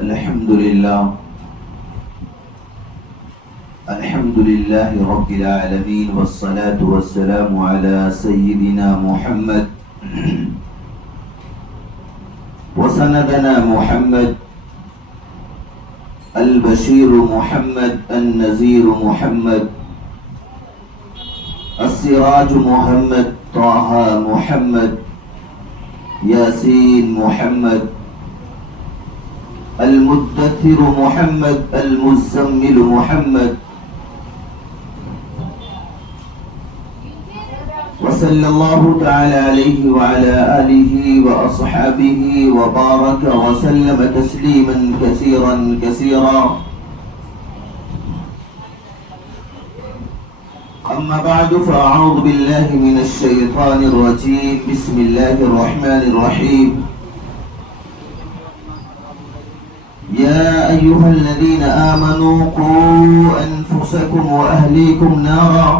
الحمد لله رب العالمين والصلاة والسلام على سيدنا محمد وسندنا محمد البشير محمد النذير محمد السراج محمد طه محمد ياسين محمد المدثر محمد المزمل محمد وصلى الله تعالى عليه وعلى آله وأصحابه وبارك وسلم تسليما كثيرا كثيرا. أما بعد فأعوذ بالله من الشيطان الرجيم. بسم الله الرحمن الرحيم. يا أيها الذين آمنوا قوا أنفسكم وأهليكم نارا.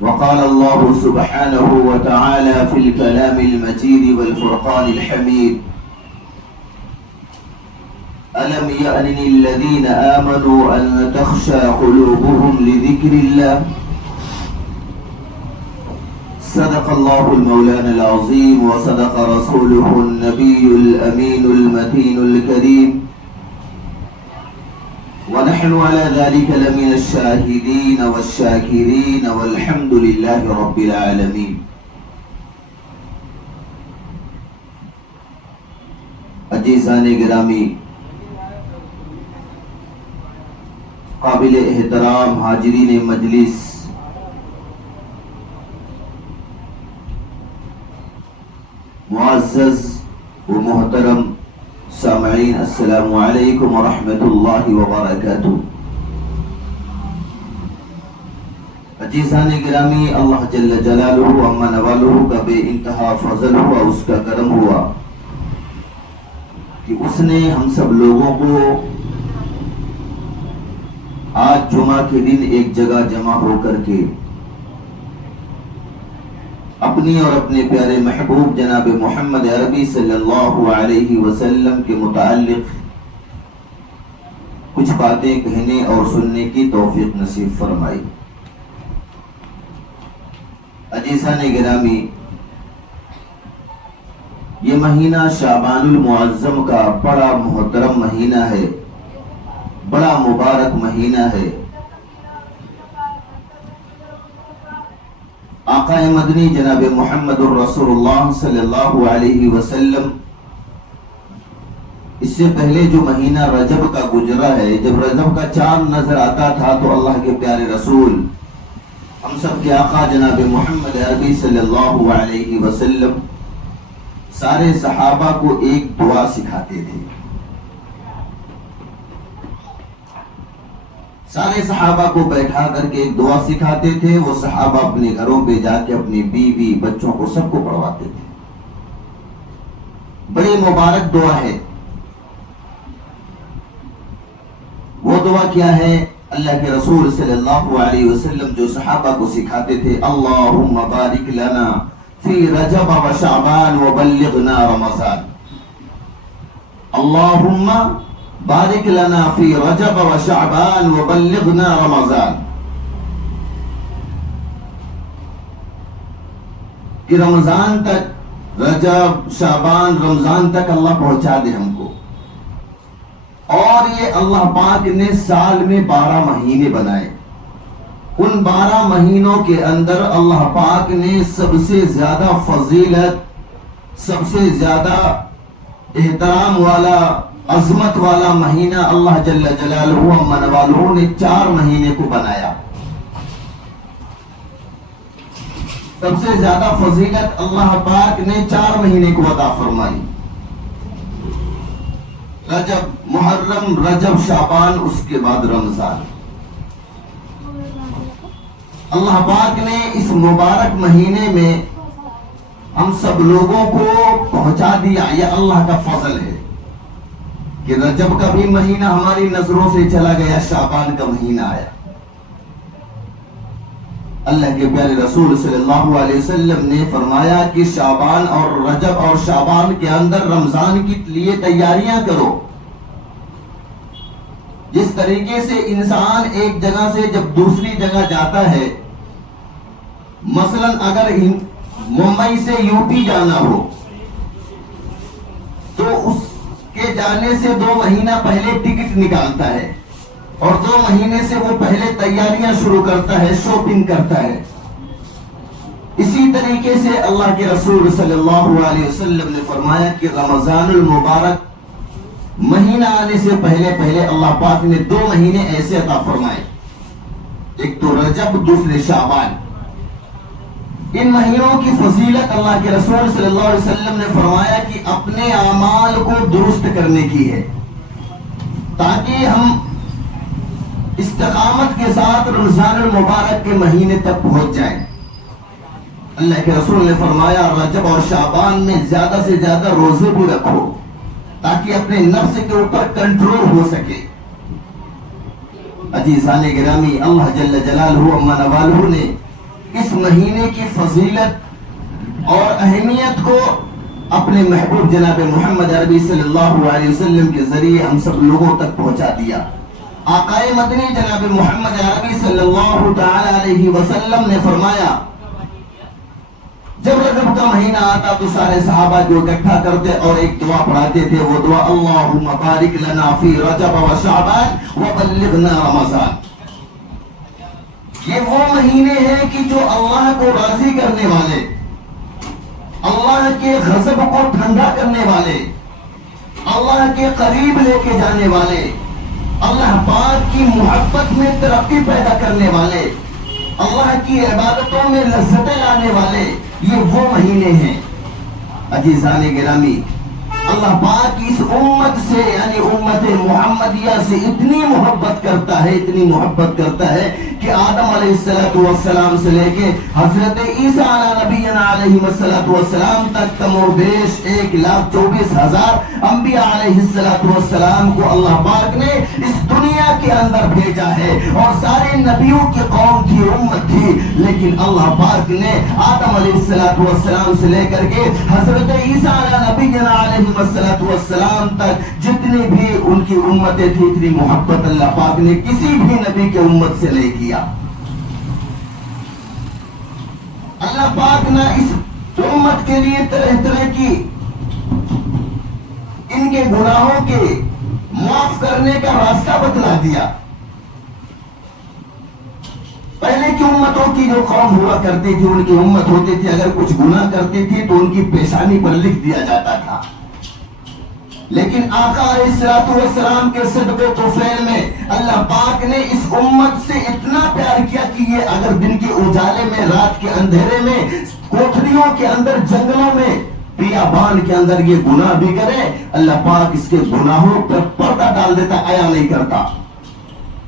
وقال الله سبحانه وتعالى في الكلام المجيد والفرقان الحميد: ألم يأن للذين آمنوا أن تخشى قلوبهم لذكر الله. صدق الله المولانا العظيم وصدق رسوله النبي الأمين المتين الكريم، ونحن على ذلك لمن الشاهدين والشاكرين والحمد لله رب العالمين. عزیزان گرامی، قابل احترام حاضرین مجلس، معزز و محترم سامعین، السلام علیکم ورحمۃ اللہ وبرکاتہ. عزیزان گرامی، اللہ جل جلالہ عما نوالہ کا بے انتہا فضل ہوا، اس کا کرم ہوا کہ اس نے ہم سب لوگوں کو آج جمعہ کے دن ایک جگہ جمع ہو کر کے اپنی اور اپنے پیارے محبوب جناب محمد عربی صلی اللہ علیہ وسلم کے متعلق کچھ باتیں کہنے اور سننے کی توفیق نصیب فرمائی. عزیزان گرامی، یہ مہینہ شعبان المعظم کا بڑا محترم مہینہ ہے، بڑا مبارک مہینہ ہے. آقا مدنی جناب محمد الرسول اللہ صلی اللہ علیہ وسلم اس سے پہلے جو مہینہ رجب کا گزرا ہے، جب رجب کا چاند نظر آتا تھا تو اللہ کے پیارے رسول، ہم سب کے آقا جناب محمد عربی صلی اللہ علیہ وسلم سارے صحابہ کو ایک دعا سکھاتے تھے. سارے صحابہ کو بیٹھا کر کے ایک دعا سکھاتے تھے. وہ صحابہ اپنے گھروں پہ جا کے اپنی بیوی بچوں کو سب کو پڑھواتے تھے. بڑی مبارک دعا ہے. وہ دعا کیا ہے؟ اللہ کے رسول صلی اللہ علیہ وسلم جو صحابہ کو سکھاتے تھے: اللہم بارک لنا فی رجب و شعبان و بلغنا رمضان. اللہم بارک لنا فی رجب و شعبان و بلغنا رمضان. کہ رمضان تک، رجب، شعبان، رمضان تک اللہ پہنچا دے ہم کو. اور یہ اللہ پاک نے سال میں 12 مہینے بنائے. ان 12 مہینوں کے اندر اللہ پاک نے سب سے زیادہ فضیلت، سب سے زیادہ احترام والا، عظمت والا مہینہ اللہ جل جلالہ عما نوالہ نے 4 مہینے کو بنایا. سب سے زیادہ فضیلت اللہ پاک نے 4 مہینے کو عطا فرمائی: رجب، محرم، رجب، شعبان، اس کے بعد رمضان. اللہ پاک نے اس مبارک مہینے میں ہم سب لوگوں کو پہنچا دیا. یہ اللہ کا فضل ہے کہ رجب کا بھی مہینہ ہماری نظروں سے چلا گیا، شعبان کا مہینہ آیا. اللہ کے پیارے رسول صلی اللہ علیہ وسلم نے فرمایا کہ شعبان اور رجب اور شعبان کے اندر رمضان کے لیے تیاریاں کرو. جس طریقے سے انسان ایک جگہ سے جب دوسری جگہ جاتا ہے، مثلا اگر ممبئی سے یو پی جانا ہو تو اس کے جانے سے 2 مہینہ پہلے ٹکٹ نکالتا ہے اور 2 مہینے سے وہ پہلے تیاریاں شروع کرتا ہے، شاپنگ کرتا ہے. اسی طریقے سے اللہ کے رسول صلی اللہ علیہ وسلم نے فرمایا کہ رمضان المبارک مہینہ آنے سے پہلے اللہ پاک نے 2 مہینے ایسے عطا فرمائے، ایک تو رجب، دوسرے شعبان. ان مہینوں کی فضیلت اللہ کے رسول صلی اللہ علیہ وسلم نے فرمایا کہ اپنے اعمال کو درست کرنے کی ہے، تاکہ ہم استقامت کے ساتھ رمضان المبارک کے مہینے تک پہنچ جائیں. اللہ کے رسول نے فرمایا رجب اور شعبان میں زیادہ سے زیادہ روزے بھی رکھو تاکہ اپنے نفس کے اوپر کنٹرول ہو سکے. عزیزان گرامی، اللہ جل جلالہ عما نوالہ نے اس مہینے کی فضیلت اور اہمیت کو اپنے محبوب جناب محمد عربی صلی اللہ علیہ وسلم کے ذریعے ہم سب لوگوں تک پہنچا دیا. آقائے مدنی جناب محمد عربی صلی اللہ تعالی علیہ وسلم نے فرمایا جب رجب کا مہینہ آتا تو سارے صحابہ کو اکٹھا کرتے اور ایک دعا پڑھاتے تھے، وہ دعا اللہم بارک لنا فی رجب و شعبان وبلغنا رمضان. یہ وہ مہینے ہیں کہ جو اللہ کو راضی کرنے والے، اللہ کے غضب کو ٹھنڈا کرنے والے، اللہ کے قریب لے کے جانے والے، اللہ پاک کی محبت میں ترقی پیدا کرنے والے، اللہ کی عبادتوں میں لذتیں لانے والے، یہ وہ مہینے ہیں. عزیزان گرامی، اللہ پاک اس امت سے یعنی امت محمدیہ سے اتنی محبت کرتا ہے، اتنی محبت کرتا ہے کہ آدم علیہ السلام سے لے کے حضرت عیسیٰ علیہ السلام تک کم و بیش 1,24,000 انبیاء علیہ السلام کو اللہ پاک نے اس دنیا کے اندر بھیجا ہے اور سارے نبیوں کی قوم کی امت تھی. لیکن اللہ پاک نے آدم علیہ السلام سے لے کر کے حضرت عیسیٰ علیہ السلام تک جتنی بھی ان کی امتیں تھی، اتنی محبت اللہ پاک نے کسی بھی نبی کے امت سے نہیں کیا. اللہ پاک نے اس امت کے لیے طرح طرح کی ان کے گناہوں کے معاف کرنے کا راستہ بتلا دیا. پہلے کی امتوں کی جو قوم ہوا کرتی تھی، ان کی امت ہوتی تھی، اگر کچھ گناہ کرتی تھی تو ان کی پیشانی پر لکھ دیا جاتا تھا. لیکن آقا علیہ السلام کے صدقے توفیل میں اللہ پاک نے اس امت سے اتنا پیار کیا کہ یہ اگر دن کے اجالے میں، رات کے اندھیرے میں، کوٹھریوں کے اندر، جنگلوں میں، بیابان کے اندر یہ گناہ بھی کرے، اللہ پاک اس کے گناہوں پر پردہ ڈال دیتا، عیا نہیں کرتا.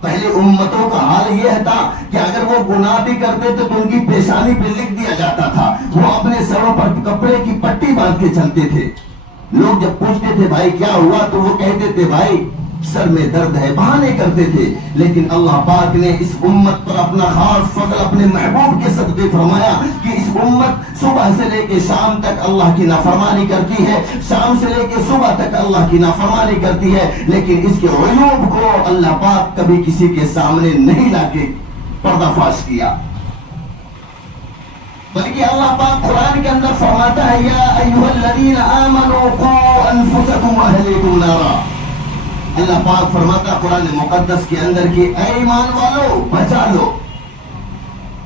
پہلے امتوں کا حال یہ تھا کہ اگر وہ گناہ بھی کرتے تھے تو ان کی پیشانی پہ لکھ دیا جاتا تھا. وہ اپنے سروں پر کپڑے کی پٹی باندھ کے چلتے تھے. لوگ جب پوچھتے تھے بھائی کیا ہوا تو وہ کہتے تھے بھائی سر میں درد ہے، بہانے کرتے تھے. لیکن اللہ پاک نے اس امت پر اپنا خاص فضل اپنے محبوب کے صدقے فرمایا کہ اس امت صبح سے لے کے شام تک اللہ کی نافرمانی کرتی ہے، شام سے لے کے صبح تک اللہ کی نافرمانی کرتی ہے، لیکن اس کے عیوب کو اللہ پاک کبھی کسی کے سامنے نہیں لا کے پردہ فاش کیا. بلکہ اللہ پاک قرآن کے اندر فرماتا ہے یا ایھا الذین آمنوا قوا انفسکم واہلیکم نارا. اللہ پاک فرماتا قرآن مقدس کے اندر کہ اے ایمان والو بچا لو،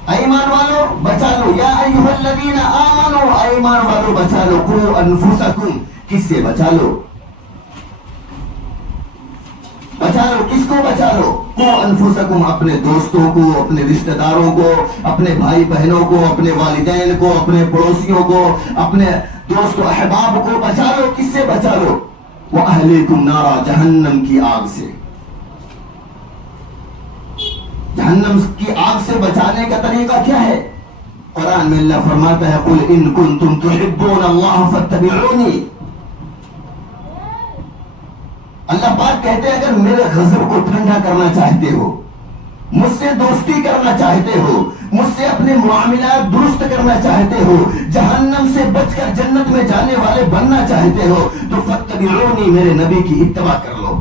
اے ایمان والو بچا لو، یا ایھا الذین آمنوا، اے ایمان والو بچا لو، قوا انفسکم، کس سے بچا لو؟ بچا لو کس کو بچا لو؟ قوا انفسکم، اپنے دوستوں کو، اپنے رشتہ داروں کو، اپنے بھائی بہنوں کو، اپنے والدین کو، اپنے پڑوسیوں کو، اپنے دوست و احباب کو بچا لو. کس سے بچا لو؟ وَأَهْلِكُمْ نَارًا، جہنم کی آگ سے. جہنم کی آگ سے بچانے کا طریقہ کیا ہے؟ قرآن میں اللہ فرماتا ہے قُلْ إِن كُنتُمْ تُحِبُّونَ اللَّهَ فَاتَّبِعُونِي. اللہ پاک کہتے ہیں اگر میرے غضب کو ٹھنڈا کرنا چاہتے ہو، مجھ سے دوستی کرنا چاہتے ہو, مجھ سے اپنے معاملات درست کرنا چاہتے ہو, جہنم سے بچ کر جنت میں جانے والے بننا چاہتے ہو, تو فاتبعونی, میرے نبی کی اتباع کر لو.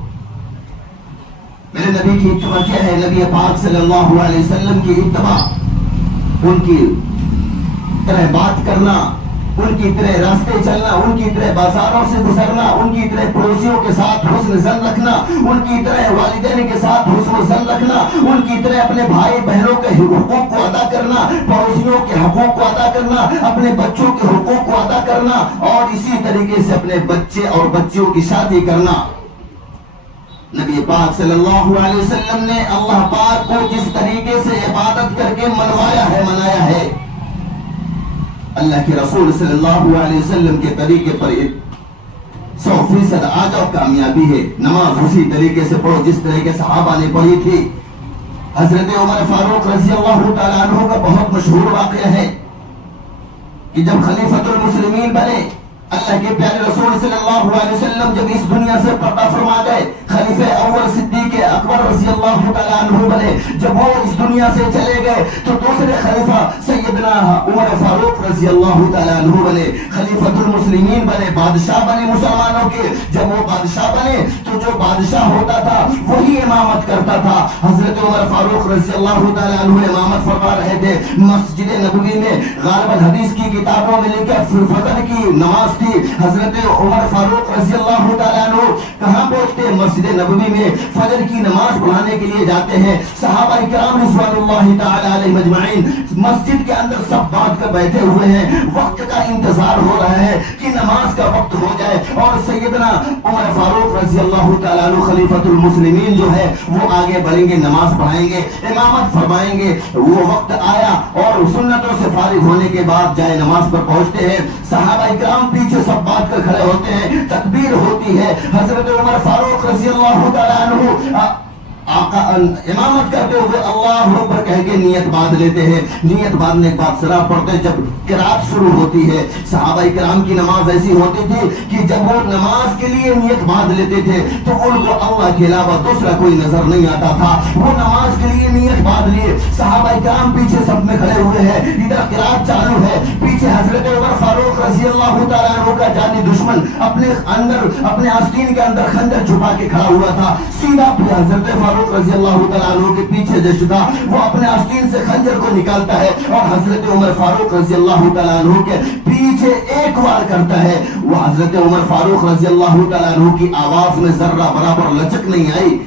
میرے نبی کی اتباع کیا ہے؟ نبی پاک صلی اللہ علیہ وسلم کی اتباع, ان کی طرح بات کرنا, ان کی طرح راستے چلنا, ان کی طرح بازاروں سے گزرنا, ان کی طرح پڑوسیوں کے ساتھ حسن ظن رکھنا, ان کی طرح والدین کے ساتھ حسن ظن رکھنا, ان کی طرح اپنے بھائی بہنوں کے حقوق کو ادا کرنا, پڑوسیوں کے حقوق کو ادا کرنا, اپنے بچوں کے حقوق کو ادا کرنا, اور اسی طریقے سے اپنے بچے اور بچیوں کی شادی کرنا. نبی پاک صلی اللہ علیہ وسلم نے اللہ پاک کو جس طریقے سے عبادت کر کے منوایا ہے, منایا ہے, اللہ کے رسول صلی اللہ علیہ وسلم کے طریقے پر 100% آ جاؤ, کامیابی ہے. نماز اسی طریقے سے پڑھو جس طریقے صحابہ نے پڑھی تھی. حضرت عمر فاروق رضی اللہ تعالیٰ عنہ کا بہت مشہور واقعہ ہے کہ جب خلیفۃ المسلمین بنے, اللہ کے پیارے رسول صلی اللہ علیہ وسلم جب اس دنیا سے پردہ فرما گئے, خلیفہ اول صدیق اکبر رضی اللہ تعالیٰ عنہ بنے. جب وہ اس دنیا سے چلے گئے تو دوسرے خلیفہ سیدنا عمر فاروق رضی اللہ تعالیٰ عنہ بنے, خلیفۃ المسلمین بنے, بادشاہ بنے مسلمانوں کے. جب وہ بادشاہ بنے تو جو بادشاہ ہوتا تھا وہی امامت کرتا تھا. حضرت عمر فاروق رضی اللہ تعالیٰ عنہ امامت فرما رہے تھے. مسجد نبوی میں غالباً حدیث کی کتابوں میں لکھا فجر کی نماز تھی. حضرت عمر فاروق رضی اللہ تعالیٰ عنہ کہاں پہنچتے؟ مسجد نبوی میں فجر کی نماز پڑھانے کے لیے جاتے ہیں. صحابہ کرام رضوان اللہ تعالیٰ علیہ مجمعین مسجد کے اندر سب بانٹ کر بیٹھے ہوئے ہیں, وقت کا انتظار ہو رہا ہے کہ نماز کا وقت ہو جائے اور سیدنا عمر فاروق رضی اللہ تعالیٰ عنہ خلیفۃ المسلمین جو ہے وہ آگے بڑھیں گے, نماز پڑھائیں گے, امامت فرمائیں گے. وہ وقت آیا اور سنتوں سے فارغ ہونے کے بعد جائے نماز پر پہنچتے ہیں. صحابہ کرام پیچھے سب بات کر کھڑے ہوتے ہیں, تکبیر ہوتی ہے. حضرت عمر فاروق رضی اللہ تعالیٰ عنہ آقا امامت کرتے ہوئے اللہ اکبر کہہ کے نیت باندھ لیتے ہیں. نیت باندھنے کے بعد سرا پڑھتے, جب قرات شروع ہوتی ہے. صحابہ کرام کی نماز ایسی ہوتی تھی کہ جب وہ نماز کے لیے نیت باندھ لیتے تھے تو ان کو اللہ کے علاوہ دوسرا کوئی نظر نہیں آتا تھا. وہ نماز کے لیے نیت باندھ لیے, صحابہ کرام پیچھے سب میں کھڑے ہوئے ہیں, ادھر قرات چالو ہے, پیچھے حضرت عمر فاروق رضی اللہ تعالیٰ عنہ کا جانی دشمن اپنے اندر اپنے آستین کے اندر خنجر چھپا کے کھڑا ہوا تھا. سیدھا حضرت فاروق رضی اللہ تعالیٰ عنہ کے پیچھے جو تھا وہ اپنے آستین سے خنجر کو نکالتا ہے اور حضرت عمر فاروق رضی اللہ تعالیٰ عنہ کے پیچھے ایک وار کرتا ہے. وہ حضرت عمر فاروق رضی اللہ تعالیٰ عنہ کی آواز میں ذرہ برابر لچک نہیں آئی,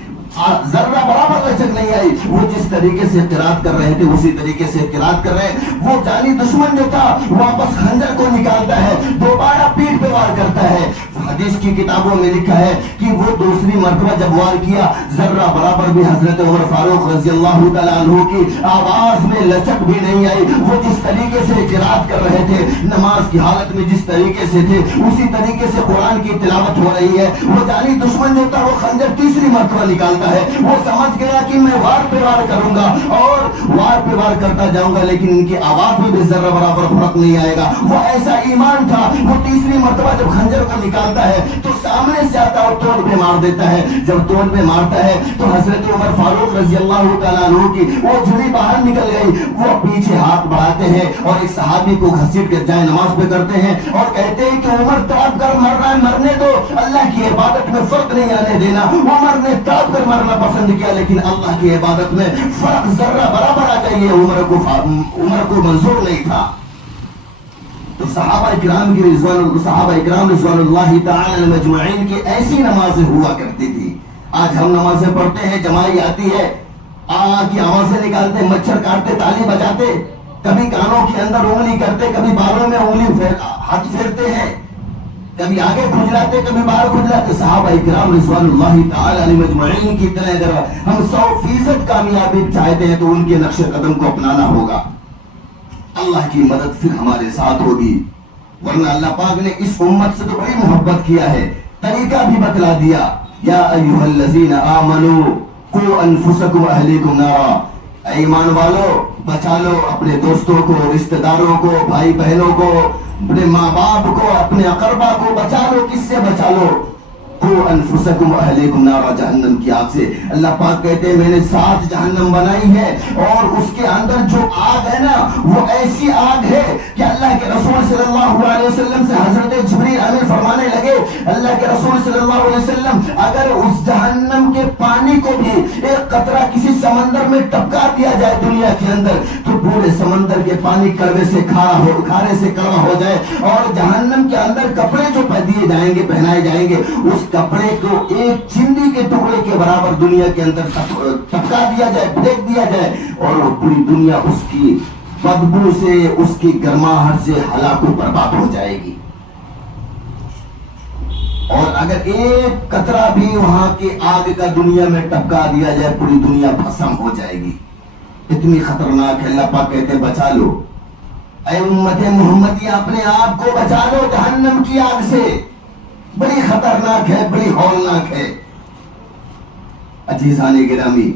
ذرہ برابر لچک نہیں آئی. وہ جس طریقے سے قرات کر رہے تھے اسی طریقے سے قرات کر رہے ہیں. وہ جانی دشمن جو تھا واپس خنجر کو نکالتا ہے, دوبارہ پیٹھ پہ وار کرتا ہے. حدیث کی کتابوں میں لکھا ہے کہ وہ دوسری مرتبہ جب وار کیا ذرہ برابر بھی حضرت عمر فاروق رضی اللہ تعالیٰ عنہ کی آواز میں لچک بھی نہیں آئی. وہ جس طریقے سے قرات کر رہے تھے نماز کی حالت میں جس طریقے سے تھے اسی طریقے سے قرآن کی تلاوت ہو رہی ہے. وہ جانی دشمن جو تھا وہ خنجر تیسری مرتبہ نکالتا ہے. وہ سمجھ گیا کہ میں وار پہ وار کروں گا اور وار پہ وار کرتا جاؤں گا لیکن ان کی آواز میں بھی ذرہ برابر فرق نہیں آئے گا. وہ ایسا ایمان تھا. وہ تیسری مرتبہ جب خنجر کو نکالتا ہے تو سامنے سے آتا اور توڑ پہ مار دیتا ہے. جب توڑ پہ مارتا ہے تو حضرت عمر فاروق رضی اللہ تعالیٰ عنہ کی وہ جھڑی باہر نکل گئی. وہ پیچھے ہاتھ بڑھاتے ہیں اور ایک صحابی کو گھسیٹ کے جائے نماز پہ کرتے ہیں اور کہتے ہیں کہ عمر تڑپ کر مر رہا ہے, مرنے دو, اللہ کی عبادت میں فرق نہیں آنے دینا. عمر نے تڑپ کر مرنا پسند کیا لیکن اللہ کی عبادت میں فرق ذرہ برابر آ جائے عمر کو منظور نہیں تھا. تو صحابہ کرام رضوان اللہ تعالی مجمعین کی ایسی نمازیں ہوا کرتی تھی. آج ہم نمازیں پڑھتے ہیں, جماعی آتی ہے, کی آوازیں نکالتے, مچھر کاٹتے, تالی بجاتے, کبھی کانوں کے اندر انگلی کرتے, کبھی بالوں میں انگلی ہاتھ پھیرتے ہیں, کبھی آگے کھجلاتے, کبھی باہر کھجلاتے. صحابہ کرام رضوان اللہ تعالی مجمعین کی طرح اگر ہم 100% کامیابی چاہتے ہیں تو ان کے نقش قدم کو اپنانا ہوگا. اللہ کی مدد پھر ہمارے ساتھ ہوگی. ورنہ اللہ پاک نے اس امت سے تو بڑی محبت کیا ہے, طریقہ بھی بتلا دیا. یا ایھا الذین آمنوا قوا انفسکم واہلیکم نارا, ایمان والو بچا لو اپنے دوستوں کو, رشتہ داروں کو, بھائی بہنوں کو, اپنے ماں باپ کو, اپنے اقربا کو بچا لو. کس سے بچا لو؟ قو انفسکم واہلیکم نارا، جہنم کی آگ سے۔ اللہ پاک کہتے ہیں میں نے 7 جہنم بنائی ہے، اور اس کے اندر جو آگ ہے نا وہ ایسی آگ ہے کہ اللہ کے رسول صلی اللہ علیہ وسلم سے حضرت جبریل امین فرمانے لگے، اللہ کے رسول صلی اللہ علیہ وسلم اگر اس جہنم کے پانی کو بھی ایک قطرہ کسی سمندر میں ٹپکا دیا جائے دنیا کے اندر تو پورے سمندر کے پانی کڑوے سے کھارے سے کڑوا ہو جائے، اور جہنم کے اندر کپڑے جو دیے جائیں گے، پہنائے جائیں گے، اس کپڑے کو ایک چندی کے ٹکڑے کے برابر دنیا کے اندر ٹپکا دیا جائے، پھینک دیا جائے، اور وہ پوری دنیا اس کی بدبو سے، اس کی گرماہٹ سے ہلاک و برباد ہو جائے گی۔ اور اگر ایک قطرہ بھی وہاں کی آگ کا دنیا میں ٹپکا دیا جائے پوری دنیا بھسم ہو جائے گی، اتنی خطرناک ہے۔ اللہ پاک کہتے ہیں بچا لو اے امت محمدیہ، اپنے آپ کو بچا لو جہنم کی آگ سے، بڑی خطرناک ہے، بڑی ہولناک ہے۔ عزیزان گرامی،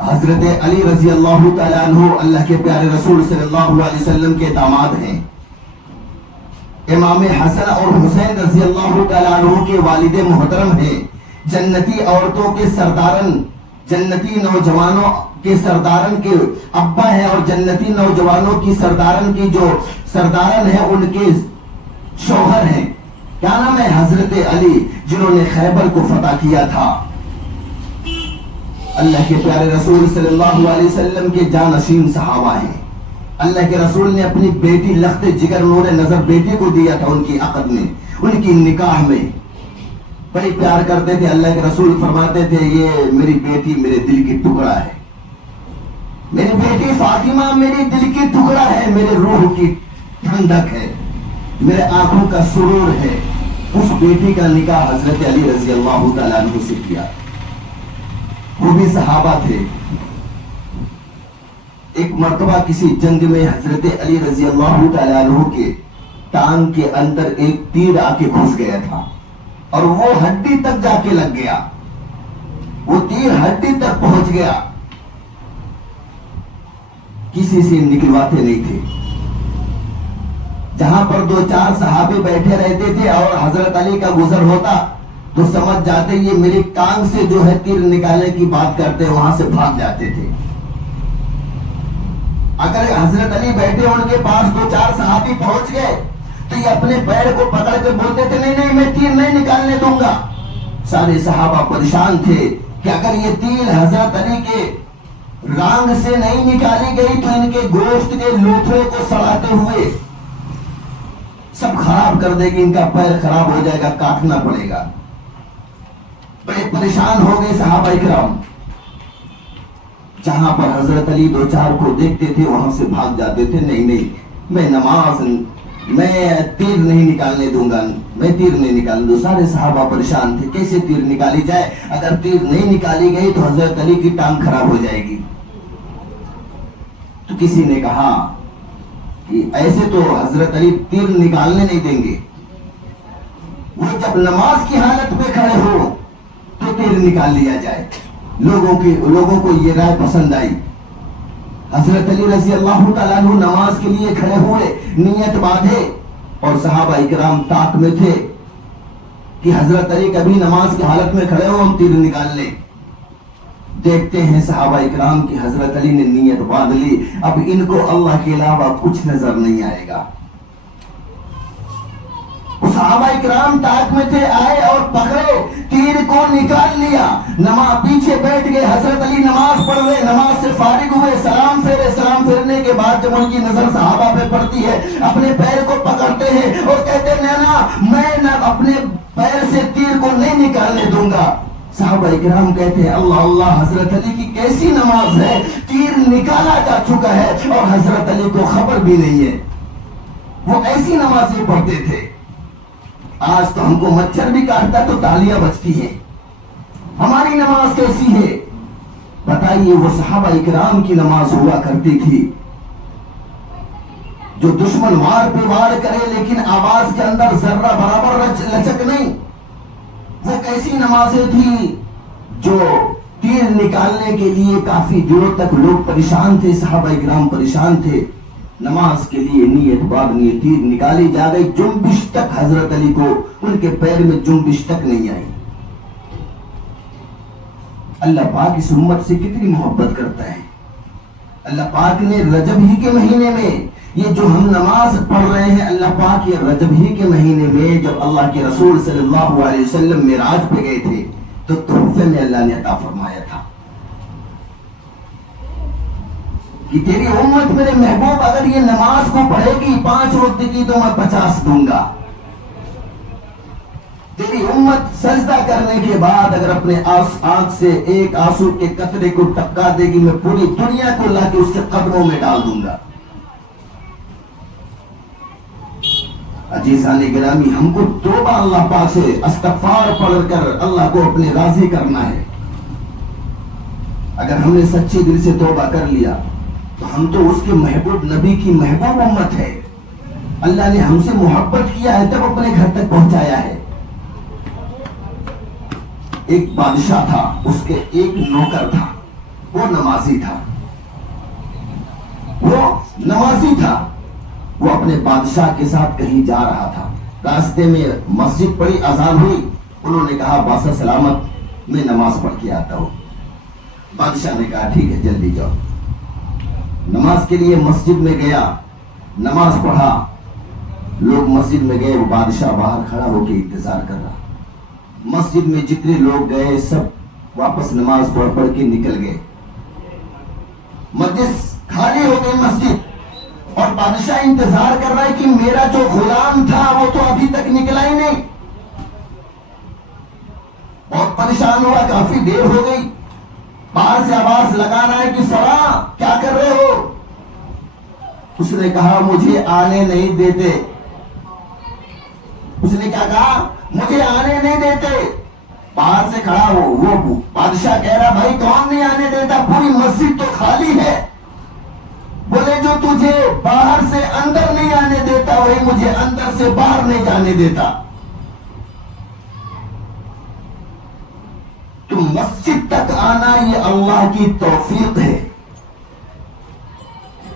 حضرت علی رضی اللہ تعالیٰ عنہ اللہ کے پیارے رسول صلی اللہ علیہ وسلم کے داماد ہیں، امام حسن اور حسین رضی اللہ تعالیٰ عنہ کے والد محترم ہیں، جنتی عورتوں کے سردارن، جنتی نوجوانوں کے سردارن کے ابا ہیں، اور جنتی نوجوانوں کی سردارن کی جو سردارن ہیں ان کے شوہر ہیں۔ کیا نام ہے؟ حضرت علی، جنہوں نے خیبر کو فتح کیا تھا۔ اللہ کے پیارے رسول صلی اللہ علیہ وسلم کے جانشین صحابہ ہیں۔ اللہ کے رسول نے اپنی بیٹی لخت جگر نور نظر بیٹی کو دیا تھا ان کی عقد میں، ان کی نکاح میں، بڑی پیار کرتے تھے۔ اللہ کے رسول فرماتے تھے یہ میری بیٹی میرے دل کی ٹکڑا ہے، میری بیٹی فاطمہ میری دل کی ٹکڑا ہے، میرے روح کی ٹھنڈک ہے، میرے آنکھوں کا سرور ہے۔ اس بیٹی کا نکاح حضرت علی رضی اللہ تعالیٰ عنہ سے کیا، وہ بھی صحابہ تھے۔ ایک مرتبہ کسی جنگ میں حضرت علی رضی اللہ تعالیٰ عنہ کے ٹانگ کے اندر ایک تیر آ کے گھس گیا تھا، اور وہ ہڈی تک جا کے لگ گیا، وہ تیر ہڈی تک پہنچ گیا، کسی سے نکلواتے نہیں تھے۔ جہاں پر 2-4 صحابے بیٹھے رہتے تھے اور حضرت علی کا گزر ہوتا تو سمجھ جاتے یہ میری ٹانگ سے جو ہے تیر نکالنے کی بات کرتے، وہاں سے بھاگ جاتے تھے۔ اگر حضرت علی بیٹھے ان کے پاس 2-4 صحابی پہنچ گئے تو یہ اپنے پیر کو پکڑ کے بولتے تھے نہیں نہیں میں تیر نہیں نکالنے دوں گا۔ سارے صحابہ پریشان تھے کہ اگر یہ تیر حضرت علی کے رانگ سے نہیں نکالی گئی تو ان کے گوشت کے لوتھڑے کو سڑاتے ہوئے سب خراب کر دے گی، ان کا پیر خراب ہو جائے گا، کاٹنا پڑے گا۔ بڑے پریشان ہو گئے صحابہ کرام، جہاں پر حضرت علی 2-4 کو دیکھتے تھے وہاں سے بھاگ جاتے تھے، نہیں نہیں میں تیر نہیں نکالنے دوں گا، میں تیر نہیں نکالنے دوں۔ سارے صحابہ پریشان تھے کیسے تیر نکالی جائے، اگر تیر نہیں نکالی گئی تو حضرت علی کی ٹانگ خراب ہو جائے گی۔ تو کسی نے کہا کہ ایسے تو حضرت علی تیر نکالنے نہیں دیں گے، وہ جب نماز کی حالت میں کھڑے ہو تو تیر نکال لیا جائے۔ لوگوں کو یہ رائے پسند آئی۔ حضرت علی رضی اللہ تعالیٰ عنہ نماز کے لیے کھڑے ہوئے، نیت باندھے، اور صحابہ اکرام طاق میں تھے کہ حضرت علی کبھی نماز کی حالت میں کھڑے ہو ہم تیر نکال لیں۔ دیکھتے ہیں صحابہ اکرام کی حضرت علی نے نیت باندھ لی، اب ان کو اللہ کے علاوہ کچھ نظر نہیں آئے گا۔ صحابہ اکرام طاق میں تھے، آئے اور پکڑے، تیر کو نکال لیا، نماز پیچھے بیٹھ گئے، حضرت علی نماز پڑھ رہے، نماز سے فارغ ہوئے، سلام پھیرے، سلام پھیرنے کے بعد جب ان کی نظر صحابہ پہ پڑتی ہے اپنے پیر کو پکڑتے ہیں اور کہتے ہیں نا میں نہ اپنے پیر سے تیر کو نہیں نکالنے دوں گا۔ صحابہ اکرام کہتے ہیں اللہ اللہ، حضرت علی کی کیسی نماز ہے، تیر نکالا جا چکا ہے اور حضرت علی کو خبر بھی نہیں ہے۔ وہ ایسی نمازیں پڑھتے تھے۔ آج تو ہم کو مچھر بھی کاٹتا تو تالیاں بجتی ہیں، ہماری نماز کیسی ہے؟ بتائیے، وہ صحابہ اکرام کی نماز ہوا کرتی تھی جو دشمن وار پہ وار کرے لیکن آواز کے اندر ذرہ برابر لچک نہیں۔ وہ کیسی نمازیں تھی جو تیر نکالنے کے لیے کافی دنوں تک لوگ پریشان تھے، صحابہ اکرام پریشان تھے، نماز کے لیے نیت بعد نیتی نکالی جا گئی، جنبش تک حضرت علی کو ان کے پیر میں جنبش تک نہیں آئی۔ اللہ پاک اس امت سے کتنی محبت کرتا ہے۔ اللہ پاک نے رجب ہی کے مہینے میں یہ جو ہم نماز پڑھ رہے ہیں، اللہ پاک یہ رجب ہی کے مہینے میں جب اللہ کے رسول صلی اللہ علیہ وسلم معراج پہ گئے تھے تو تحفے میں اللہ نے عطا فرمایا تھا کہ تیری امت میرے محبوب اگر یہ نماز کو پڑھے گی 5 وقت کی تو میں 50 دوں گا۔ تیری امت سجدہ کرنے کے بعد اگر اپنے آنکھ سے ایک آنسو کے قطرے کو ٹپکا دے گی، میں پوری دنیا کو لا کے اس کے قدموں میں ڈال دوں گا۔ عزیزان گرامی، ہم کو توبہ اللہ پاک سے استغفار پڑھ کر اللہ کو اپنے راضی کرنا ہے۔ اگر ہم نے سچے دل سے توبہ کر لیا تو ہم تو اس کے محبوب نبی کی محبوب امت ہے۔ اللہ نے ہم سے محبت کیا ہے تب اپنے گھر تک پہنچایا ہے۔ ایک بادشاہ تھا، اس کے ایک نوکر تھا، وہ نمازی تھا۔ وہ اپنے بادشاہ کے ساتھ کہیں جا رہا تھا، راستے میں مسجد پڑی، اذان ہوئی، انہوں نے کہا بادشاہ سلامت میں نماز پڑھ کے آتا ہوں۔ بادشاہ نے کہا ٹھیک ہے جلدی جاؤ۔ نماز کے لیے مسجد میں گیا، نماز پڑھا، لوگ مسجد میں گئے، وہ بادشاہ باہر کھڑا ہو کے انتظار کر رہا۔ مسجد میں جتنے لوگ گئے سب واپس نماز پڑھ کے نکل گئے، مسجد خالی ہو گئی مسجد، اور بادشاہ انتظار کر رہا ہے کہ میرا جو غلام تھا وہ تو ابھی تک نکلا ہی نہیں۔ بہت پریشان ہوا، کافی دیر ہو گئی، باہر سے آواز لگانا ہے کہ فلاں کیا کر رہے ہو؟ اس نے کہا مجھے آنے نہیں دیتے۔ اس نے کیا کہا؟ مجھے آنے نہیں دیتے۔ باہر سے کھڑا ہو، وہ بادشاہ کہہ رہا بھائی کون نہیں آنے دیتا؟ پوری مسجد تو خالی ہے۔ بولے جو تجھے باہر سے اندر نہیں آنے دیتا وہی مجھے اندر سے باہر نہیں جانے دیتا۔ تو مسجد تک آنا یہ اللہ کی توفیق ہے۔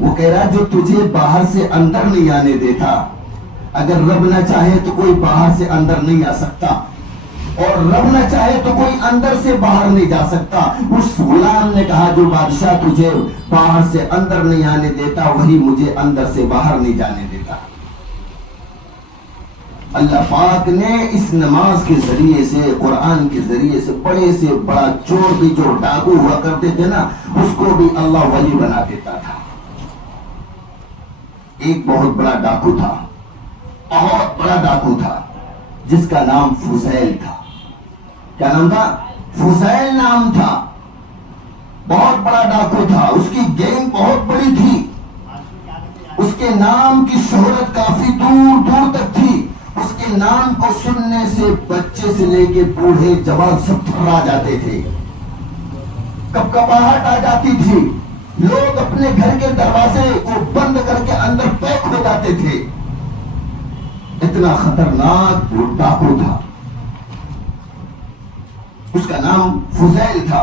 وہ کہہ رہا جو تجھے باہر سے اندر نہیں آنے دیتا، اگر رب نہ چاہے تو کوئی باہر سے اندر نہیں آ سکتا، اور رب نہ چاہے تو کوئی اندر سے باہر نہیں جا سکتا۔ اس غلام نے کہا جو بادشاہ تجھے باہر سے اندر نہیں آنے دیتا وہی مجھے اندر سے باہر نہیں جانے دیتا۔ اللہ پاک نے اس نماز کے ذریعے سے، قرآن کے ذریعے سے، بڑے سے بڑا چور بھی جو ڈاکو ہوا کرتے تھے نا، اس کو بھی اللہ ولی بنا دیتا تھا۔ ایک بہت بڑا ڈاکو تھا، بہت بڑا ڈاکو تھا، جس کا نام فضیل تھا۔ کیا نام تھا؟ فضیل نام تھا۔ بہت بڑا ڈاکو تھا، اس کی گینگ بہت بڑی تھی، اس کے نام کی شہرت کافی دور دور تک تھی۔ اس کے نام کو سننے سے بچے سے لے کے بوڑھے جوان سب تھرا جاتے تھے، کپکپاہٹ آ جاتی تھی، لوگ اپنے گھر کے دروازے کو بند کر کے اندر پیک ہو جاتے تھے۔ اتنا خطرناک وہ ڈاکو تھا، اس کا نام فضیل تھا۔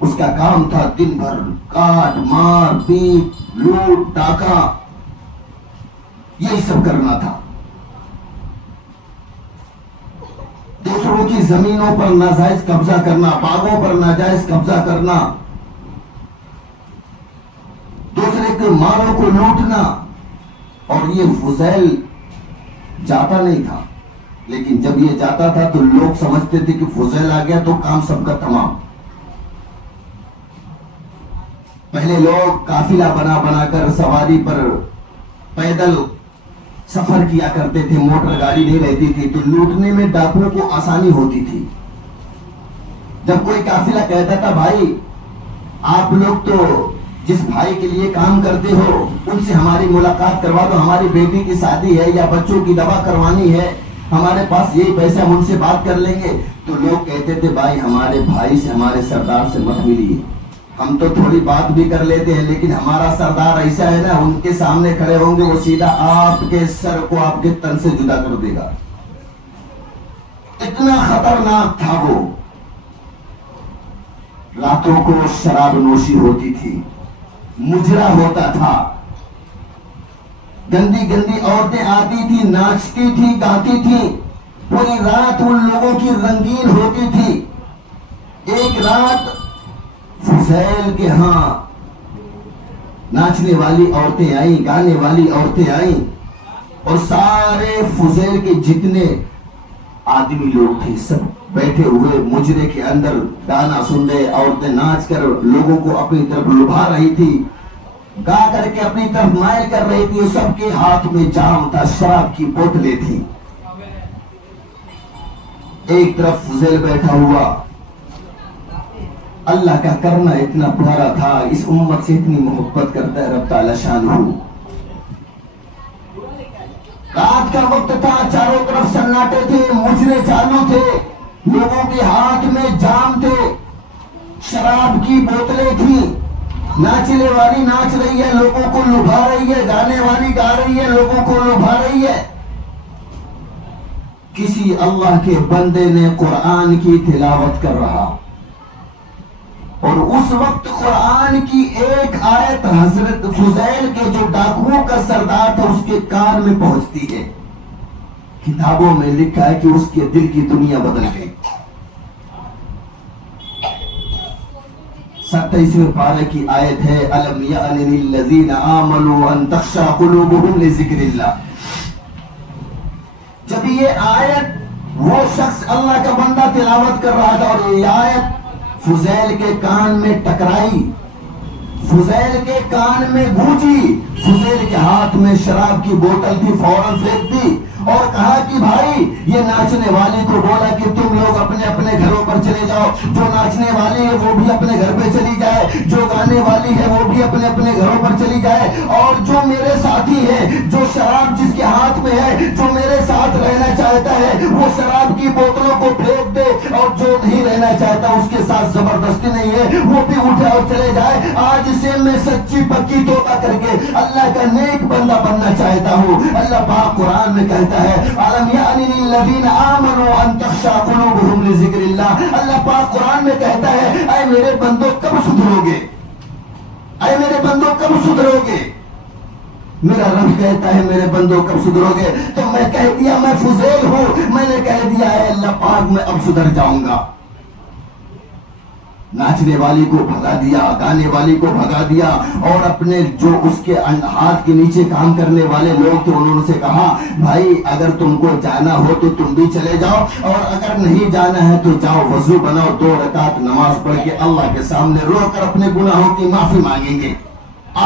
اس کا کام تھا دن بھر کاٹ مار پیٹ لوٹ ڈاکہ یہی سب کرنا تھا۔ دوسروں کی زمینوں پر ناجائز قبضہ کرنا، باغوں پر ناجائز قبضہ کرنا، دوسرے کے مالوں کو لوٹنا۔ اور یہ فضیل جاتا نہیں تھا، لیکن جب یہ جاتا تھا تو لوگ سمجھتے تھے کہ فضیل آ گیا تو کام سب کا تمام۔ پہلے لوگ قافلہ بنا بنا کر سواری پر پیدل سفر کیا کرتے تھے، موٹر گاڑی نہیں رہتی تھی، تو لوٹنے میں ڈاکوؤں کو آسانی ہوتی تھی۔ جب کوئی قافلہ کہتا تھا بھائی آپ لوگ تو جس بھائی کے لیے کام کرتے ہو ان سے ہماری ملاقات کروا دو، ہماری بیٹی کی شادی ہے یا بچوں کی دوا کروانی ہے، ہمارے پاس یہی پیسہ، ہم ان سے بات کر لیں گے۔ تو لوگ کہتے تھے بھائی ہمارے بھائی سے، ہمارے سردار سے مت ملیے، ہم تو تھوڑی بات بھی کر لیتے ہیں لیکن ہمارا سردار ایسا ہے نا، ان کے سامنے کھڑے ہوں گے وہ سیدھا آپ کے سر کو آپ کے تن سے جدا کر دے گا۔ اتنا خطرناک تھا وہ۔ راتوں کو شراب نوشی ہوتی تھی، مجرا ہوتا تھا. گندی گندی عورتیں آتی تھی, ناچتی تھی, گاتی تھی, پوری رات ان لوگوں کی رنگین ہوتی تھی. ایک رات فضیل کے ہاں ناچنے والی عورتیں آئیں, گانے والی عورتیں آئیں, اور سارے فضیل کے جتنے آدمی لوگ تھے سب بیٹھے ہوئے مجرے کے اندر گانا سن رہے. عورتیں ناچ کر لوگوں کو اپنی طرف لبھا رہی تھی, گا کر کے اپنی طرف مائل کر رہی تھی. سب کے ہاتھ میں جام تھا, شراب کی بوتلیں تھی. ایک طرف فضیل بیٹھا ہوا. اللہ کا کرنا اتنا پیارا تھا, اس امت سے اتنی محبت کرتا ہے رب تعالی شانہ. رات کا وقت تھا, چاروں طرف سناٹے تھے, مجرے چالو تھے, لوگوں کے ہاتھ میں جام تھے, شراب کی بوتلیں تھیں. ناچنے والی ناچ رہی ہے, لوگوں کو لبھا رہی ہے, گانے والی گا رہی ہے, لوگوں کو لبھا رہی ہے. کسی اللہ کے بندے نے قرآن کی تلاوت کر رہا, اور اس وقت قرآن کی ایک آیت حضرت فضیل کے جو ڈاکوؤں کا سردار تھا اس کے کان میں پہنچتی ہے. کتابوں میں لکھا ہے کہ اس کے دل کی دنیا بدل گئی. 27ویں پارے کی آیت ہے, الم یأن للذین آمنوا ان تخشع قلوبهم لذکر اللہ. جب یہ آیت وہ شخص اللہ کا بندہ تلاوت کر رہا تھا اور یہ آیت فضیل کے کان میں ٹکرائی, فضیل کے کان میں گونجی, فضیل کے ہاتھ میں شراب کی بوتل تھی, فوراً پھینک دی اور کہا کہ بھائی, یہ ناچنے والی کو بولا کہ تم لوگ اپنے اپنے گھروں پر چلے جاؤ, جو ناچنے والی ہے وہ بھی اپنے گھر پہ چلی جائے, جو گانے والی ہے وہ بھی اپنے اپنے گھروں پر چلی جائے, اور جو میرے ساتھی ہے, جو شراب جس کے ہاتھ میں ہے, جو میرے ساتھ رہنا چاہتا ہے وہ شراب کی بوتلوں کو پھینک دے, اور جو نہیں رہنا چاہتا اس کے ساتھ زبردستی نہیں ہے وہ بھی اٹھے اور چلے جائے. آج سے میں سچی پکی توبہ کر کے اللہ کا نیک بندہ بننا چاہتا ہوں. اللہ پاک قرآن میں کہتا ہے, الم یأن للذین آمنوا ان تخشع قلوبهم لذکر اللہ. اللہ پاک قرآن میں کہتا ہے, اے میرے بندوں کب سدھرو گے, اے میرے بندوں کب سدھرو گے. میرا رب کہتا ہے میرے بندوں کب سدھرو گے. تو میں کہہ دیا میں فضیل ہوں, میں نے کہہ دیا ہے اللہ پاک میں اب سدھر جاؤں گا. ناچنے والی کو بھگا دیا, گانے والی کو بھگا دیا, اور اپنے جو اس کے ہاتھ کے نیچے کام کرنے والے لوگ تھے انہوں نے کہا, بھائی اگر تم کو جانا ہو تو تم بھی چلے جاؤ, اور اگر نہیں جانا ہے تو جاؤ, وضو بناؤ, 2 رکعت نماز پڑھ کے اللہ کے سامنے رو کر اپنے گناہوں کی معافی مانگیں گے.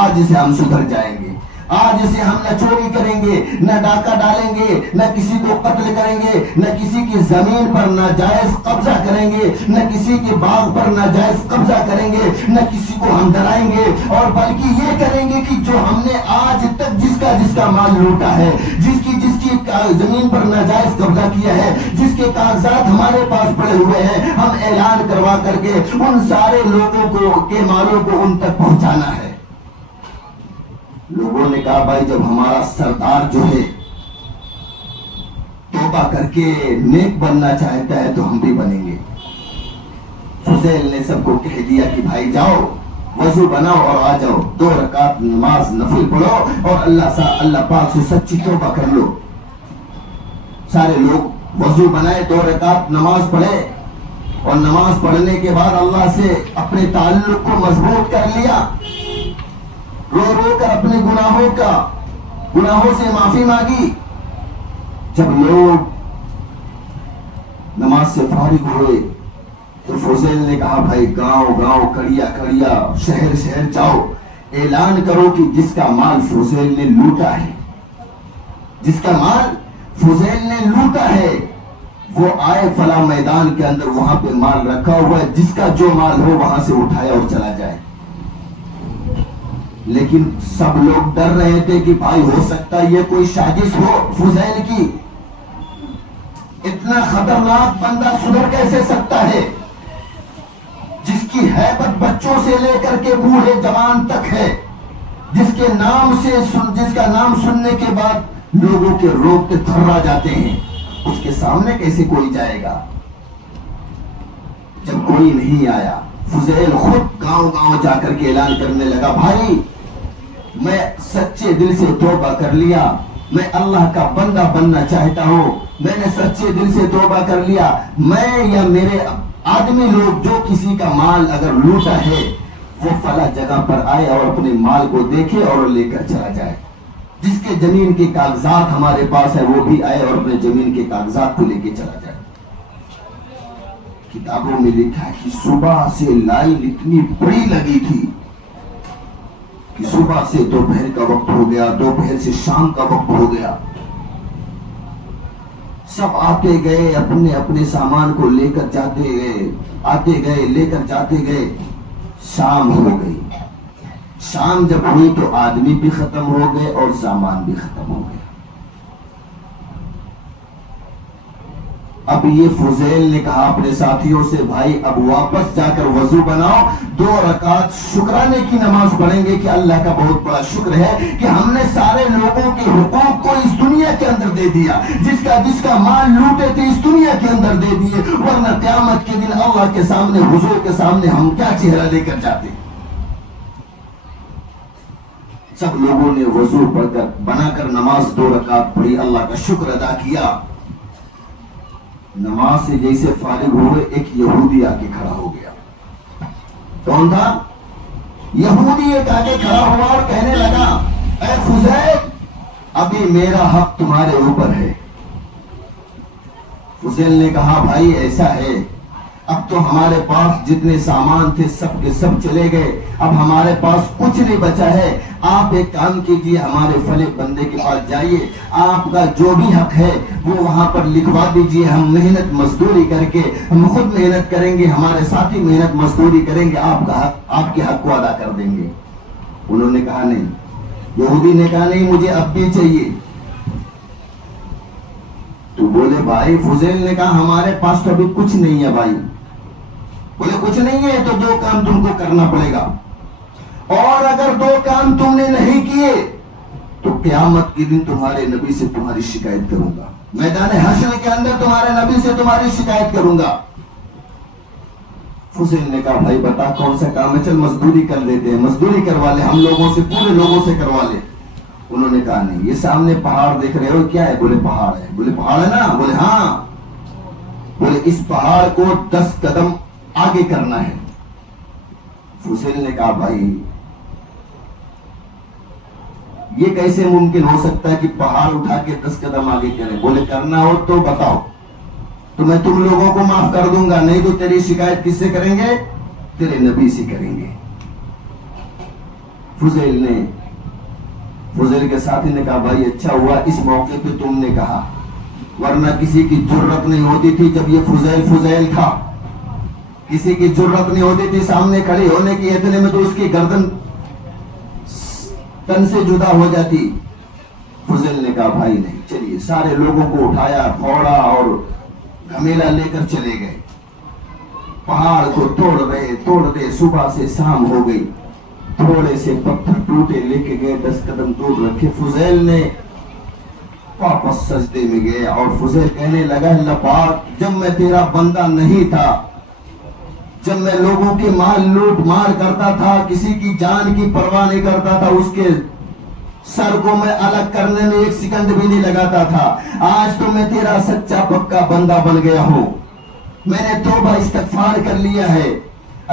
آج سے ہم سدھر جائیں گے. آج سے ہم نہ چوری کریں گے, نہ ڈاکہ ڈالیں گے, نہ کسی کو قتل کریں گے, نہ کسی کی زمین پر ناجائز قبضہ کریں گے, نہ کسی کے باغ پر ناجائز قبضہ کریں گے, نہ کسی کو ہم ڈرائیں گے, اور بلکہ یہ کریں گے کہ جو ہم نے آج تک جس کا مال لوٹا ہے, جس کی زمین پر ناجائز قبضہ کیا ہے, جس کے کاغذات ہمارے پاس پڑے ہوئے ہیں, ہم اعلان کروا کر کے ان سارے لوگوں کے مالوں کو ان تک پہنچانا ہے. لوگوں نے کہا, بھائی جب ہمارا سردار جو ہے توبہ کر کے نیک بننا چاہتا ہے تو ہم بھی بنیں گے. فضیل نے سب کو کہہ دیا کہ بھائی جاؤ, وضو بناؤ اور آ جاؤ, 2 رکعت نماز نفل پڑھو اور اللہ پاک سے سچی توبہ کر لو. سارے لوگ وضو بنائے, 2 رکعت نماز پڑھے, اور نماز پڑھنے کے بعد اللہ سے اپنے تعلق کو مضبوط کر لیا, رو رو کر اپنے گناہوں سے معافی مانگی. جب لوگ نماز سے فارغ ہوئے تو فضیل نے کہا, بھائی گاؤں گاؤں, کڑیا کڑیا, شہر شہر جاؤ, اعلان کرو کہ جس کا مال فضیل نے لوٹا ہے, جس کا مال فضیل نے لوٹا ہے وہ آئے فلاں میدان کے اندر, وہاں پہ مال رکھا ہوا ہے, جس کا جو مال ہو وہاں سے اٹھائے اور چلا جائے. لیکن سب لوگ ڈر رہے تھے کہ بھائی ہو سکتا ہے یہ کوئی سازش ہو فضیل کی. اتنا خطرناک بندہ سدھر کیسے سکتا ہے, جس کی ہیبت بچوں سے لے کر کے بوڑھے جوان تک ہے, جس کا نام سننے کے بعد لوگوں کے روتے تھرا جاتے ہیں, اس کے سامنے کیسے کوئی جائے گا. جب کوئی نہیں آیا فضیل خود گاؤں گاؤں جا کر کے اعلان کرنے لگا، بھائی میں سچے دل سے توبہ کر لیا، میں اللہ کا بندہ بننا چاہتا ہوں، میں نے سچے دل سے توبہ کر لیا، میں یا میرے آدمی لوگ جو کسی کا مال اگر لوٹا ہے وہ فلاں جگہ پر آئے اور اپنے مال کو دیکھے اور لے کر چلا جائے، جس کے زمین کے کاغذات ہمارے پاس ہے وہ بھی آئے اور اپنے زمین کے کاغذات کو لے کے چلا جائے۔ کتابوں میں لکھا ہے کہ صبح سے لائن اتنی بڑی لگی تھی کہ صبح سے دوپہر کا وقت ہو گیا، دوپہر سے شام کا وقت ہو گیا، سب آتے گئے اپنے اپنے سامان کو لے کر جاتے گئے، آتے گئے لے کر جاتے گئے، شام ہو گئی۔ شام جب ہوئی تو آدمی بھی ختم ہو گئے اور سامان بھی ختم ہو گیا۔ اب یہ فضیل نے کہا اپنے ساتھیوں سے، بھائی اب واپس جا کر وضو بناؤ، 2 رکعت شکرانے کی نماز پڑھیں گے کہ اللہ کا بہت بڑا شکر ہے کہ ہم نے سارے لوگوں کے حقوق کو اس دنیا کے اندر دے دیا، جس کا مال لوٹے تھے اس دنیا کے اندر دے دیے، ورنہ قیامت کے دن اللہ کے سامنے، حضور کے سامنے ہم کیا چہرہ لے کر جاتے۔ سب لوگوں نے وضو پڑھ کر بنا کر نماز 2 رکعت پڑھی، اللہ کا شکر ادا کیا۔ نماز سے جیسے فارغ ہوئے ایک یہودی آ کے کھڑا ہو گیا۔ کون تھا؟ یہودی ایک آگے کھڑا ہوا اور کہنے لگا، اے فضیل ابھی میرا حق تمہارے اوپر ہے۔ فضیل نے کہا، بھائی ایسا ہے، اب تو ہمارے پاس جتنے سامان تھے سب کے سب چلے گئے، اب ہمارے پاس کچھ نہیں بچا ہے، آپ ایک کام کیجئے، ہمارے فلاں بندے کے پاس جائیے، آپ کا جو بھی حق ہے وہ وہاں پر لکھوا دیجئے، ہم محنت مزدوری کر کے، ہم خود محنت کریں گے، ہمارے ساتھی محنت مزدوری کریں گے، آپ کا حق، آپ کے حق کو ادا کر دیں گے۔ انہوں نے کہا نہیں، یہودی نے کہا نہیں، مجھے اب بھی چاہیے۔ تو بولے بھائی، فضیل نے کہا ہمارے پاس تو ابھی کچھ نہیں ہے بھائی۔ بولے کچھ نہیں ہے تو 2 کام تم کو کرنا پڑے گا، اور اگر 2 کام تم نے نہیں کیے تو قیامت کے دن تمہارے نبی سے تمہاری شکایت کروں گا، میدان حشر کے اندر تمہارے نبی سے تمہاری شکایت کروں گا۔ فضیل نے کہا بھائی بتا کون سا کام ہے، چل مزدوری کر لیتے ہیں، مزدوری کروا لے، ہم لوگوں سے، پورے لوگوں سے کروا لے۔ انہوں نے کہا نہیں، یہ سامنے پہاڑ دیکھ رہے ہو کیا ہے؟ بولے پہاڑ ہے۔ بولے پہاڑ ہے نا؟ بولے ہاں۔ بولے اس پہاڑ کو 10 قدم آگے کرنا ہے۔ فضیل نے کہا بھائی یہ کیسے ممکن ہو سکتا ہے کہ پہاڑ اٹھا کے 10 قدم آگے کریں؟ بولے کرنا ہو تو بتاؤ، تو میں تم لوگوں کو معاف کر دوں گا، نہیں تو تیری شکایت کس سے کریں گے؟ تیرے نبی سے کریں گے۔ فضیل کے ساتھی نے کہا بھائی اچھا ہوا اس موقع پہ تم نے کہا، ورنہ کسی کی جرت نہیں ہوتی تھی جب یہ فضیل تھا، کسی کی جرت نہیں ہوتی تھی سامنے کھڑی ہونے کی، اتنے میں تو اس کی گردن تن سے جدا ہو جاتی۔ فضیل نے کہا بھائی نہیں، چلیے، سارے لوگوں کو اٹھایا، پھوڑا اور گھمیلا لے کر چلے گئے، پہاڑ کو توڑ رہے، صبح سے شام ہو گئی، تھوڑے سے پتھر ٹوٹے لے کے گئے، 10 قدم دور رکھے، فضیل نے واپس سجدے میں گئے اور فضیل کہنے لگا، اللہ پاک جب میں تیرا بندہ نہیں تھا، جب میں لوگوں کے مال لوٹ مار کرتا تھا، کسی کی جان کی پرواہ نہیں کرتا تھا، اس کے سر کو میں الگ کرنے میں 1 سیکنڈ بھی نہیں لگاتا تھا، آج تو میں تیرا سچا پکا بندہ بن گیا ہوں، میں نے توبہ استغفار کر لیا ہے۔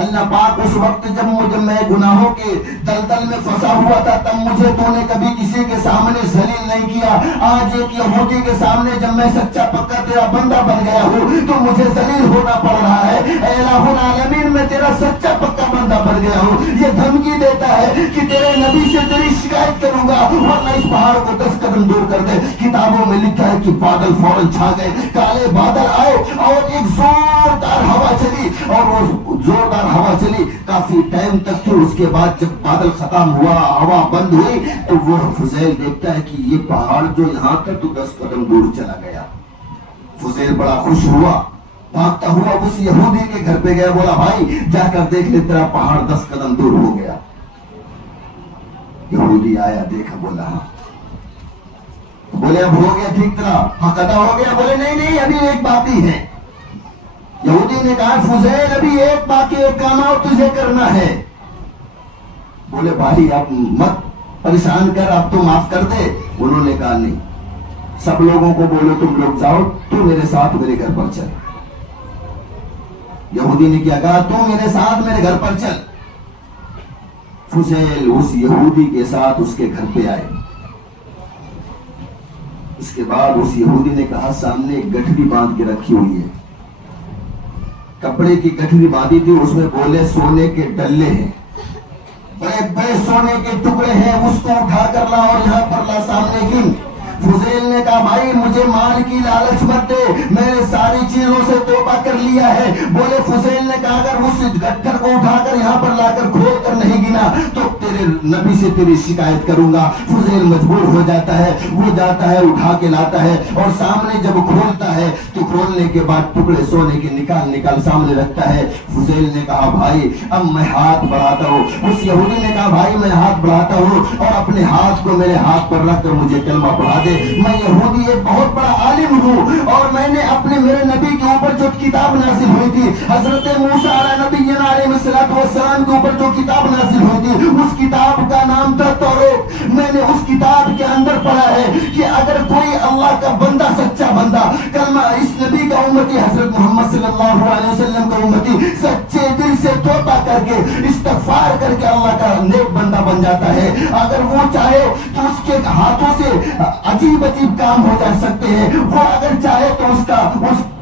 اللہ پاک اس وقت جب میں گناہوں کے دلدل میں پھنسا ہوا تھا تب مجھے تو نے کبھی کسی کے سامنے ذلیل نہیں کیا، آج ایک یہودی کے سامنے جب میں سچا پکا تیرا بندہ بن گیا ہوں تو مجھے ذلیل ہونا پڑ رہا ہے، اے الہ العالمین میں تیرا سچا پکا بندہ بن گیا ہوں۔ یہ دھمکی دیتا ہے کہ تیرے نبی سے تیری شکایت کروں گا، ورنہ اس پہاڑ کو 10 قدم دور کر دے۔ کتابوں میں لکھا ہے کہ بادل فوراً چھا گئے، کالے بادل آئے اور ایک زوردار ہوا چلی، اور وہ زوردار ہوا چلی کافی ٹائم تک تھی، اس کے بعد جب بادل ختم ہوا، ہوا بند ہوئی تو وہ فضیل دیکھتا ہے کہ یہ پہاڑ جو یہاں تھا تو 10 قدم دور چلا گیا۔ فضیل بڑا خوش ہوا، بھاگتا ہوا اس یہودی کے گھر پہ گیا، بولا بھائی جا کر دیکھ لے تیرا پہاڑ 10 قدم دور ہو گیا۔ یہودی آیا، دیکھا، بولا ہاں۔ بولے اب ہو گیا ٹھیک طرح، حق ادا ہو گیا؟ بولے نہیں ابھی ایک باقی ہے۔ یہودی نے کہا فضیل ابھی ایک باقی ایک کام اور تجھے کرنا ہے. بولے بھائی اب مت پریشان کر, اب تو معاف کر دے. انہوں نے کہا نہیں, سب لوگوں کو بولو تم لوگ جاؤ, تو میرے ساتھ میرے گھر پر چل. یہودی نے کیا کہا, تو میرے ساتھ میرے گھر پر چل. فضیل اس یہودی کے ساتھ اس کے گھر پہ آئے. اس کے بعد اس یہودی نے کہا سامنے ایک گٹھڑی باندھ کے رکھی ہوئی ہے, کپڑے کی گٹھڑی باندھی تھی, اس میں بولے سونے کے ڈلے ہیں, بڑے بڑے سونے کے ٹکڑے ہیں, اس کو اٹھا کر لا اور یہاں پر لا سامنے گن. فضیل نے کہا بھائی مجھے مال کی لالچ مت دے, میں نے ساری چیزوں سے توبہ کر لیا ہے. بولے فضیل نے کہا اگر اس گٹھڑ کو اٹھا کر یہاں پر لا کر کھول کر نہیں گنا تو تیرے نبی سے تیری شکایت کروں گا. فضیل مجبور ہو جاتا ہے, وہ جاتا ہے اٹھا کے لاتا ہے, اور سامنے جب کھولتا ہے تو کھولنے کے بعد ٹکڑے سونے کے نکال سامنے رکھتا ہے. فضیل نے کہا بھائی اب میں ہاتھ بڑھاتا ہوں. اس یہودی نے کہا بھائی میں ہاتھ بڑھاتا ہوں اور اپنے ہاتھ کو میرے ہاتھ پر رکھ کر مجھے کلمہ پڑھا دے. میں یہودی ایک بہت بڑا عالم ہوں اور میں نے اپنے میرے نبی کے اوپر جو کتاب نازل ہوئی تھی, حضرت موسیٰ علیہ نبینا علیہ السلام کے اوپر جو کتاب نازل ہوئی تھی, اس کتاب کا نام تھا توریت. میں نے اس کتاب کے اندر پڑھا ہے کہ اگر کوئی اللہ کا بندہ, سچا بندہ, کلمہ اس نبی کا امتی, حضرت محمد صلی اللہ علیہ وسلم کا امتی, سچے دل سے توبہ کر کے استغفار کر کے اللہ کا نیک بندہ بن جاتا ہے. اگر وہ چاہے تو اس کے ہاتھوں سے عجیب کام ہو جا سکتے ہیں, وہ اگر چاہے تو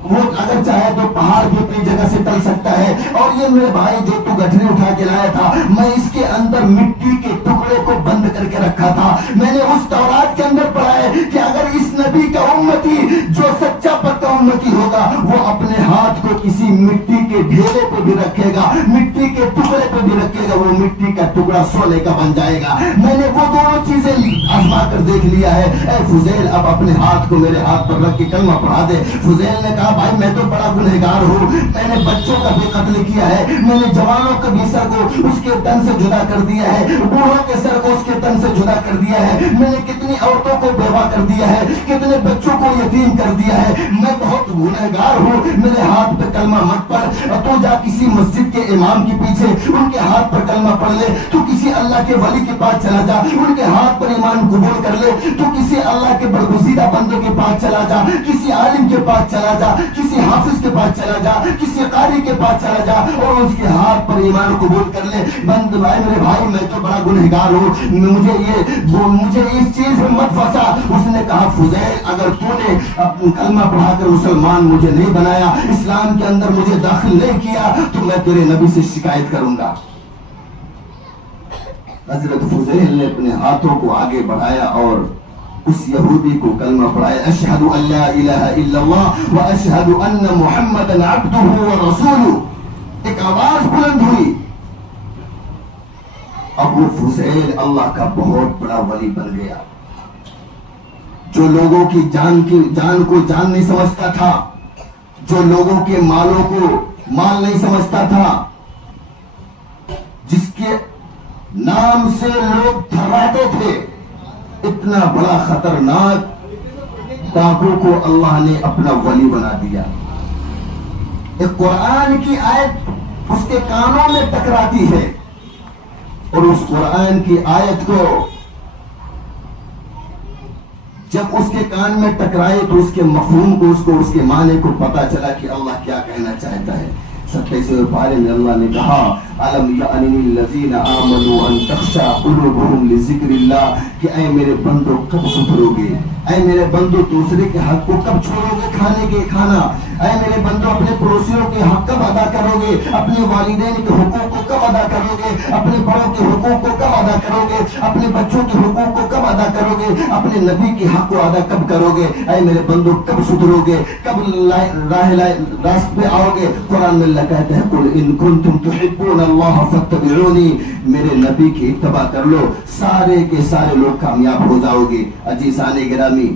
وہ اگر چاہے تو پہاڑ بھی اپنی جگہ سے ٹل سکتا ہے. اور یہ میرے بھائی جو تو گٹھڑی اٹھا کے لایا تھا, میں اس کے اندر مٹی کے ٹکڑے کو بند کر کے رکھا تھا. میں نے اس تورات کے اندر پڑھا ہے کہ اگر اس نبی کا امتی جو سچا پکا امتی ہوگا وہ اپنے ہاتھ کو کسی مٹی کے ڈھیرے پہ بھی رکھے گا, مٹی کے ٹکڑے پہ بھی رکھے گا, وہ مٹی کا ٹکڑا سونے کا بن جائے گا. میں نے وہ دونوں چیزیں آزما کر دیکھ لیا ہے. اے فضیل اب اپنے ہاتھ کو میرے ہاتھ پر رکھ کے کلمہ پڑھا دے. فضیل نے کہا بھائی میں تو بڑا گنہگار ہوں, میں نے بچوں کا بھی قتل کیا ہے, میں نے جوانوں کے بھی سر کو اس کے تن سے جدا کر دیا ہے, بوڑھوں کے سر کو اس کے تن سے جدا کر دیا ہے, میں نے کتنی عورتوں کو بیوہ کر دیا ہے, کتنے بچوں کو یتیم کر دیا ہے. میں بہت گنہگار ہوں, میرے ہاتھ پہ کلمہ مت پڑھ. تو جا کسی مسجد کے امام کے پیچھے ان کے ہاتھ پر کلمہ پڑھ لے, تو کسی اللہ کے ولی کے پاس چلا جا, ان کے ہاتھ پر ایمان قبول کر لے, تو کسی اللہ کے برگزیدہ بندے کے پاس چلا جا, کسی عالم کے پاس چلا جا, کسی حافظ کے پاس چلا جا, کسی قاری کے پاس چلا جا اور اس کے ہاتھ پر ایمان قبول کر لے. بند بھائی میرے بھائی میں تو بڑا گنہگار ہوں, مجھے اس چیز میں مت پھنسا. اس نے کہا فضیل اگر تو نے کلمہ پڑھا کر مسلمان مجھے نہیں بنایا, اسلام کے اندر مجھے داخل نہیں کیا, تو میں تیرے نبی سے شکایت کروں گا. حضرت فضیل نے اپنے ہاتھوں کو آگے بڑھایا اور اس یہودی کو کلمہ پڑھایا, اشہد ان لا الہ الا اللہ و اشہد ان محمد عبدہ و رسولہ. ایک آواز بلند ہوئی. اب وہ فضیل اللہ کا بہت بڑا ولی بن گیا, جو لوگوں کی جان کو جان نہیں سمجھتا تھا, جو لوگوں کے مالوں کو مال نہیں سمجھتا تھا, جس کے نام سے لوگ تھراتے تھے, اتنا بڑا خطرناک ڈاکو کو اللہ نے اپنا ولی بنا دیا. ایک قرآن کی آیت اس کے کانوں میں ٹکراتی ہے اور اس قرآن کی آیت کو جب اس کے کان میں ٹکرائے تو اس کے مفہوم کو اس کے معنی کو پتا چلا کہ اللہ کیا کہنا چاہتا ہے. 27 پارے میں اللہ نے کہا الم یعن للذین آمنوا ان تخشع قلوبهم لذکر اللہ, کہ اے میرے بندو کب سدھرو گے, اے میرے بندو دوسرے کے حق کو کب چھوڑو گے کھانے کے کھانا, اے میرے بندو اپنے پڑوسیوں کے حق کب ادا کرو گے, اپنے والدین کے حقوق کو کب ادا کرو گے, اپنے بڑوں کے حقوق کو کب ادا کرو گے, اپنے بچوں کے حقوق کو کب ادا کرو گے, اپنے نبی کے حق کو ادا کب کرو گے, اے میرے بندو کب سدھرو گے, کب راست پہ آؤ گے. قرآن میں اللہ کہتے ہیں قل ان کنتم تحبون اللہ فاتبعونی, میرے نبی کی اتباع کر لو, سارے کے سارے لوگ کامیاب ہو جاؤ گے. عزیزان گرامی,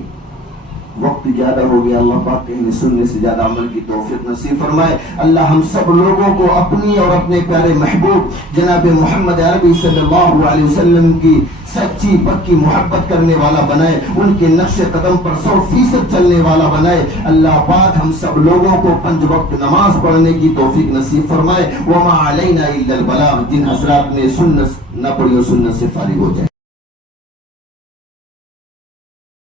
وقت زیادہ ہو گیا، اللہ پاک کہنے سننے سے زیادہ عمل کی توفیق نصیب فرمائے۔ اللہ ہم سب لوگوں کو اپنی اور اپنے پیارے محبوب جناب محمد عربی صلی اللہ علیہ وسلم کی سچی پکی محبت کرنے والا بنائے، ان کے نقش قدم پر 100% چلنے والا بنائے۔ اللہ پاک ہم سب لوگوں کو 5 وقت نماز پڑھنے کی توفیق نصیب فرمائے۔ وما علینا الا البلاغ، جن حضرات نے سنت نہ پڑھی اور سنت سے فارغ ہو جائے۔